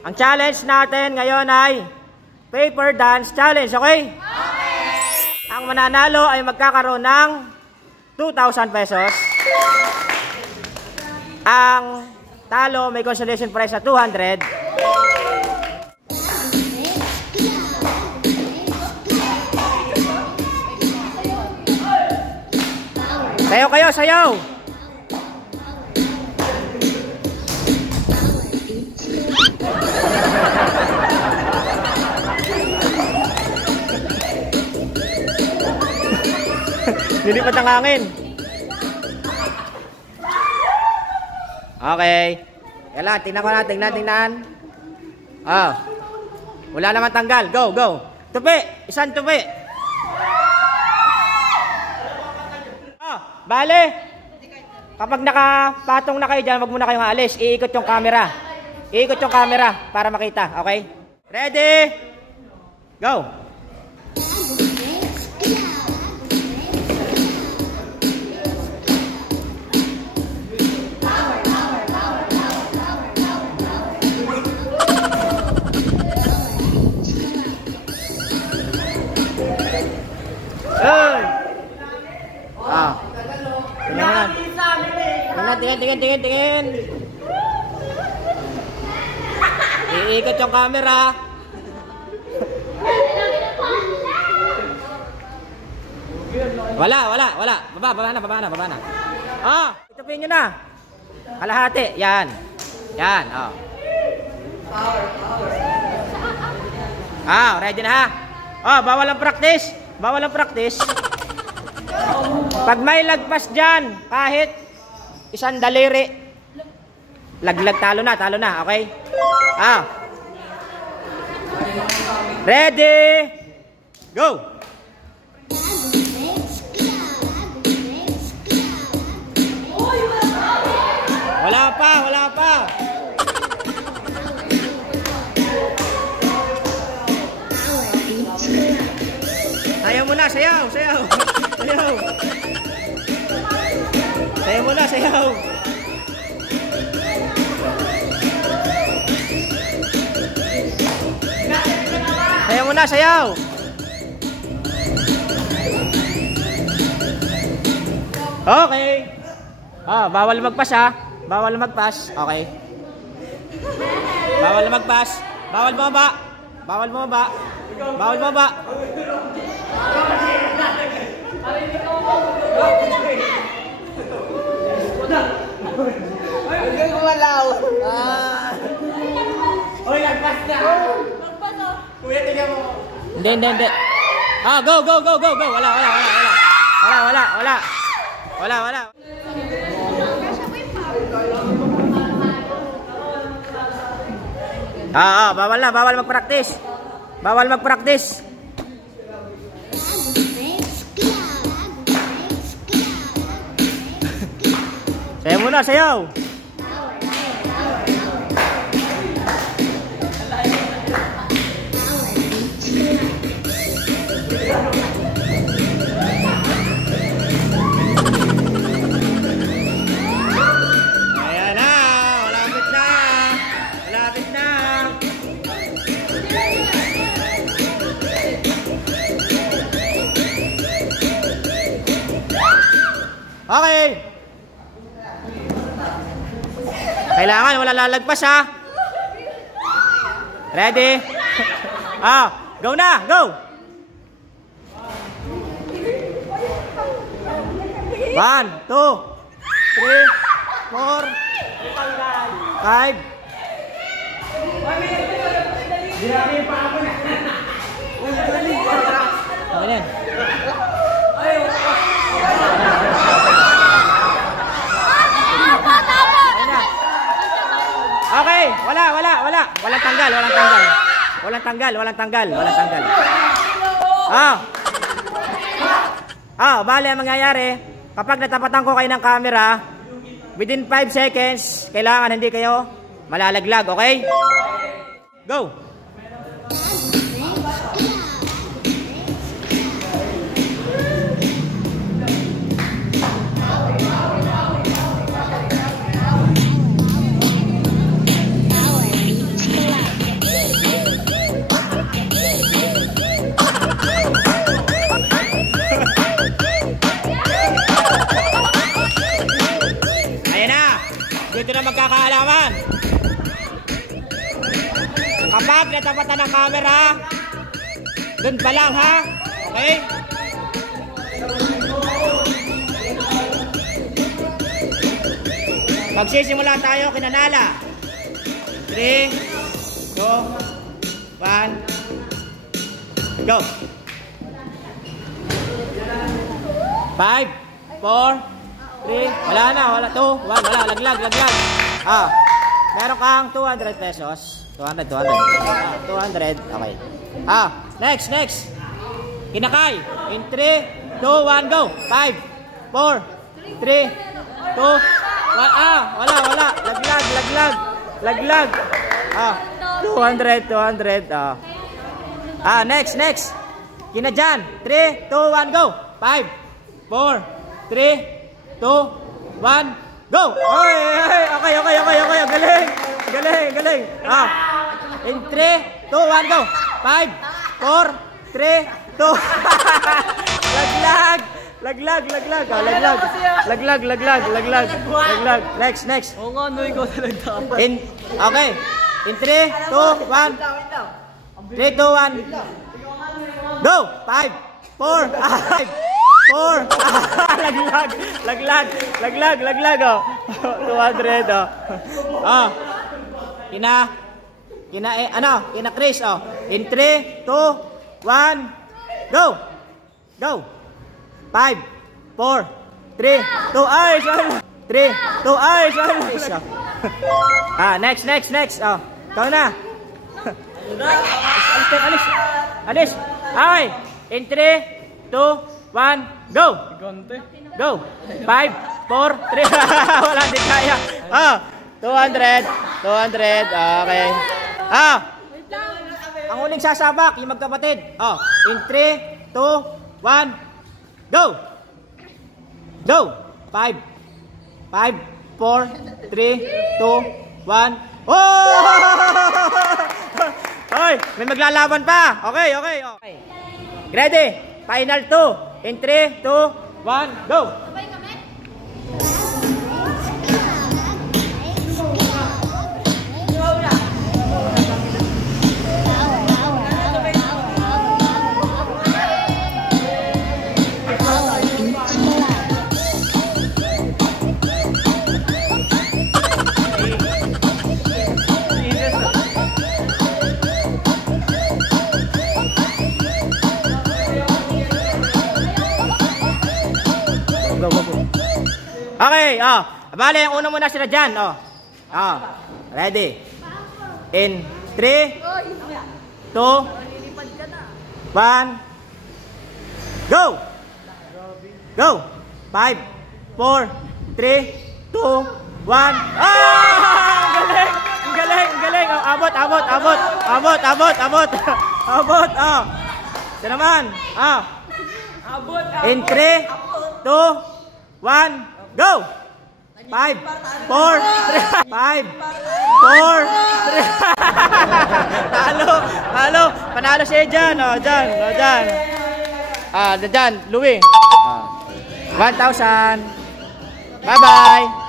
Ang challenge natin ngayon ay paper dance challenge, okay? Ang mananalo ay magkakaroon ng 2,000 pesos. Ang talo may consolation prize na 200. Sayaw kayo, sayaw! Nilipat ang hangin. Okay. Yala, tingnan ko na, tingnan. Oh. Wala naman tanggal. Go, go. Tupi, isang tupi. Oh, bale. Kapag nakapatong na kayo dyan, wag muna kayong aalis. Iikot yung camera. Iikot yung camera para makita. Okay? Ready? Go. Tingin. Iikot yung camera. Wala. Baba na. Ah, itupin nyo na. Kalahati. Yan. Oh. Ah, ready na ha? Oh, bawal ang practice. Pag may lagpas dyan, kahit isang daliri, laglag, talo na, okay? Ah. Ready? Go! Wala pa. Sayaw muna, sayaw. Sayaw muna, sayaw. Sayaw muna, sayaw. Okay. Ah, bawal magpas ha. Bawal magpas. Okay. Bawal magpas. Bawal bumaba. Huwag kumalaw. Oy, lagpas na. Lagpas oh. Kuya, tingnan mo. Hindi. Ah, go. Wala. Bawal magpractice. Sayaw muna, sayaw. Ayan na, malapit na. Okay. Kailangan wala lalagpas ha. Ready? Go na, go. 1, 2, 3, 4, 5. Ayan. Okay, wala. Walang tanggal. Bale ang mangyayari, kapag natapatan ko kayo ng camera, within 5 seconds, kailangan hindi kayo malalaglag, okay? Go! Kapag natapatan ng camera, dun pa lang ha. Okay? Magsisimula tayo, kinanala. 3, 2, 1, go! 5, 4, 3, wala na, wala, 2, 1, wala, laglag. Meron kang 200 pesos. 200. 200, okay. Next. Kinakay. In 3, 2, 1, go! 5, 4, 3, 2, 1, wala. Laglag. 200. Next. Kina dyan. 3, 2, 1, go! 5, 4, 3, 2, 1, go! Okay. Galing. In 3, 2, 1, go! 5, 4, 3, 2, laglag. Next. Oo nga, no, ikaw talaga. Okay. In 3, 2, 1. 3, 2, 1. Go! 5, 4, 5, 4. Laglag. 200. Kina Chris. In 3, 2, 1. Go! 5, 4, 3, 2, 3, 2, next. Ikaw na. Alis. Okay. In 3, 2, 1, go! Go! 5, 4, 3. Wala, di kaya. 200. Okay. Ang uling sasabak, yung magkapatid. In 3, 2, 1, go! 5, 4, 3, 2, 1. Hoy, may maglalaban pa. Okay. Ready? Final 2. In 3, 2, 1, go! Okay, bale, yung una muna sila dyan, ready? In 3, 2, 1, go! 5, 4, 3, 2, 1. Galing! Abot! Ito naman, in 3, 2, 1, go! 5, 4, 3, 5, 4, 3. Talo. Panalo siya dyan. Dyan, Louie. 1,000. Bye-bye.